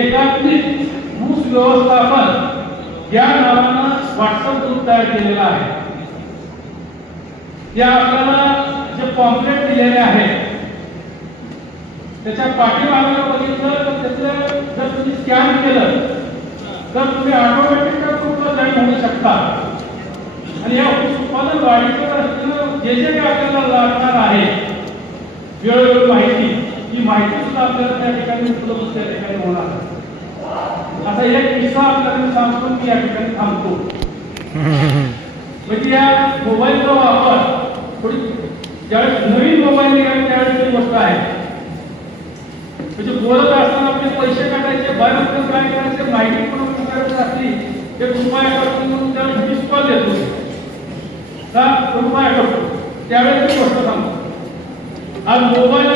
एकात्मिक ऊस व्यवस्थापन या नावानं व्हॉट्सअप ग्रुप तयार केलेला आहे. या आपल्याला जे कॉम्प्लेट दिलेले आहेत त्याच्या पाठीमागे बघितलं तर त्याचं जर तुम्ही स्कॅन केलं तर तुम्ही ऑटोमॅटिक त्या ग्रुपला जॉईन होऊ शकता. आणि या उत्पादन वाढीचं जे जे काही आपल्याला लागणार आहे वेळोवेळी माहिती ही माहिती सुद्धा आपल्याला त्या ठिकाणी उपलब्ध त्या ठिकाणी होणार आता एक विश्वास करून सांगतो की। या ठिकाणी थांबतो म्हणजे या मोबाईलचा वापर थोडी ज्यावेळेस नवीन मोबाईल निघाले त्यावेळेस गोष्ट आहे म्हणजे बोलत असताना आपले पैसे काढायचे बँक काय करायचे माहिती पण विचारायची असली ते कृपया करतो म्हणून त्यावेळेस मिस कॉल देतो का कृपया करतो त्यावेळेस ती गोष्ट सांगतो आज मोबाईल